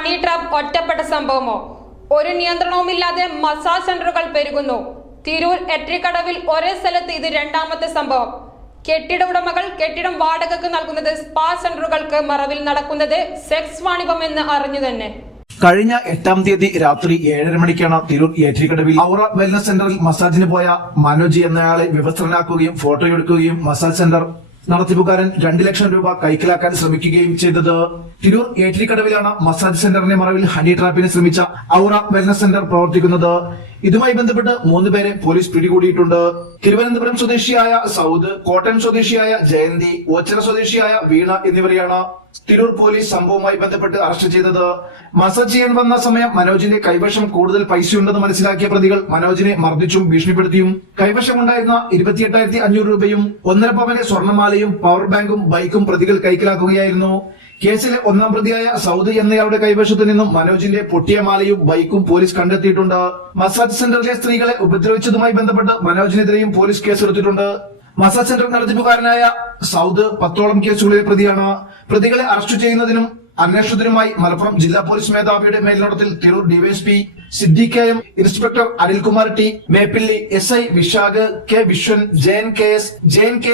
Honey trap ഒറ്റപ്പെട്ട സംഭവമോ? ഒരു നിയന്ത്രണവുമില്ലാതെ massage സെന്ററുകൾ പെരുകുന്നു. തിരൂർ എട്രിക്കടവിൽ ഒരേ സ്ഥലത്ത് ഇത് രണ്ടാമത്തെ സംഭവം. കെട്ടിട ഉടമകൾ കെട്ടിടം വാടകയ്ക്ക് നൽകുന്നത് സ്പാ സെന്ററുകൾക്ക് മറവിൽ നടക്കുന്നത് സെക്സ് വാണിഭം എന്ന് അറിഞ്ഞു തന്നെ. കഴിഞ്ഞ 8-ാം തീയതി രാത്രി 7:30 മണിക്കാണ് തിരൂർ ഏറ്റിക്കടവിൽ ഔറ വെൽനസ് സെന്ററിൽ മസാജിന് പോയ മനോജ് എന്നയാളെ വിവസ്ത്രനാക്കുകയും ഫോട്ടോയെടുക്കുകയും മസാജ് സെന്റർ നടത്തിപ്പുകാരൻ 2 ലക്ഷം രൂപ കൈക്കലാക്കാൻ ശ്രമിക്കുകയും ചെയ്തത്. തിരൂർ ഏറ്റിക്കടവിലാണ് മസാജ് സെന്ററിന്റെ മറവിൽ ഹണി ട്രാപ്പിന് ശ്രമിച്ച ഔറ വെൽനസ് സെന്റർ പ്രവർത്തിക്കുന്നത്. ഇതുമായി ബന്ധപ്പെട്ട് 3 പേരെ പോലീസ് പിടികൂടിയിട്ടുണ്ട്. തിരുവനന്തപുരം സ്വദേശിയായ സൗദ്, കോട്ടയം സ്വദേശിയായ ജയന്തി, ഓച്ചിറ സ്വദേശിയായ വീണ എന്നിവരെയാണ് തിരൂർ പോലീസ് സംഭവവുമായി ബന്ധപ്പെട്ട് അറസ്റ്റ് ചെയ്തത്. മസാജ് ചെയ്യാൻ വന്ന സമയം മനോജിന്റെ കൈവശം കൂടുതൽ പൈസയുണ്ടെന്ന് മനസ്സിലാക്കിയ പ്രതികൾ മനോജിനെ മർദ്ദിച്ചും ഭീഷണിപ്പെടുത്തിയും കൈവശമുണ്ടായിരുന്ന 28,500 രൂപയും 1.5 പവന്റെ സ്വർണ്ണമാലയും പവർ ബാങ്കും ബൈക്കും പ്രതികൾ കൈക്കലാക്കുകയായിരുന്നു. കേസിലെ 1-ാം പ്രതിയായ സൗദ് എന്നയാളുടെ കൈവശത്തു നിന്നും മനോജിന്റെ പൊട്ടിയ മാലയും ബൈക്കും പോലീസ് കണ്ടെത്തിയിട്ടുണ്ട്. മസാജ് സെന്ററിലെ സ്ത്രീകളെ ഉപദ്രവിച്ചതുമായി ബന്ധപ്പെട്ട് മനോജിനെതിരെയും പോലീസ് കേസെടുത്തിട്ടുണ്ട്. മസാജ് സെന്റർ നടത്തിപ്പുകാരനായ സൗദ് 10ഓളം കേസുകളിലെ പ്രതിയാണ്. പ്രതികളെ അറസ്റ്റ് ചെയ്യുന്നതിനും അന്വേഷണത്തിനുമായി മലപ്പുറം ജില്ലാ പോലീസ് മേധാവിയുടെ മേൽനോട്ടത്തിൽ Tirur DySP Siddique KM, inspector Anilkumar T, Meppilly SI Vishakh K Vishwan, JNKS, JNK,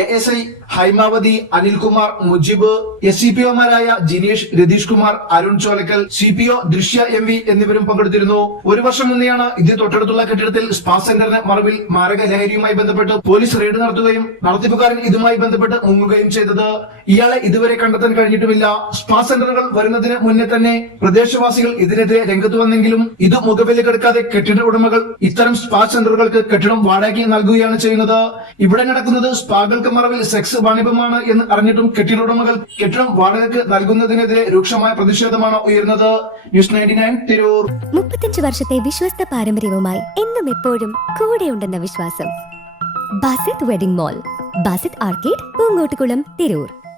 ASI Haimavathi, Anilkumar, Mujeeb, SCPOമാരായ ജിനീഷ്, രതീഷ് കുമാർ, അരുൺ ചോലക്കൽ, CPO ദൃശ്യ MV എന്നിവരും പങ്കെടുത്തിരുന്നു. 1 വർഷം മുന്നെയാണ് ഇതിന് തൊട്ടടുത്തുള്ള കെട്ടിടത്തിൽ സ്പാ സെന്ററിന് മറവിൽ മാരക ലഹരിയുമായി ബന്ധപ്പെട്ട് പോലീസ് റെയ്ഡ് നടത്തുകയും നടത്തിപ്പുകാരൻ ഇതുമായി ബന്ധപ്പെട്ട് മുങ്ങുകയും ചെയ്തത്. ഇയാളെ ഇതുവരെ കണ്ടെത്താൻ കഴിഞ്ഞിട്ടുമില്ല. സ്പാ സെന്ററുകൾ വരുന്നതിന് മുന്നേ തന്നെ പ്രദേശവാസികൾ ഇതിനെതിരെ രംഗത്ത് വന്നെങ്കിലും ഇത് മുഖവിലക്കെടുക്കാതെ കെട്ടിട ഉടമകൾ ഇത്തരം സ്പാ സെന്ററുകൾക്ക് കെട്ടിടം വാടകയ്ക്ക് നൽകുകയാണ് ചെയ്യുന്നത്. ഇവിടെ നടക്കുന്നത് സ്പാകൾക്ക് മറവിൽ സെക്സ് വാണിഭമാണ് എന്ന് അറിഞ്ഞിട്ടും കെട്ടിട ഉടമകൾ കെട്ടിടം വാടകയ്ക്ക് നൽകുന്നതിനെതിരെ രൂക്ഷമായ പ്രതിഷേധമാണ് ഉയർന്നത്. ന്യൂസ് 99 തിരൂർ. 35 വർഷത്തെ വിശ്വസ്ത പാരമ്പര്യവുമായി എന്നും എപ്പോഴും കൂടെയുണ്ടെന്ന വിശ്വാസം. Basith wedding mall, Basith arcade, Poongottukulam, Tirur.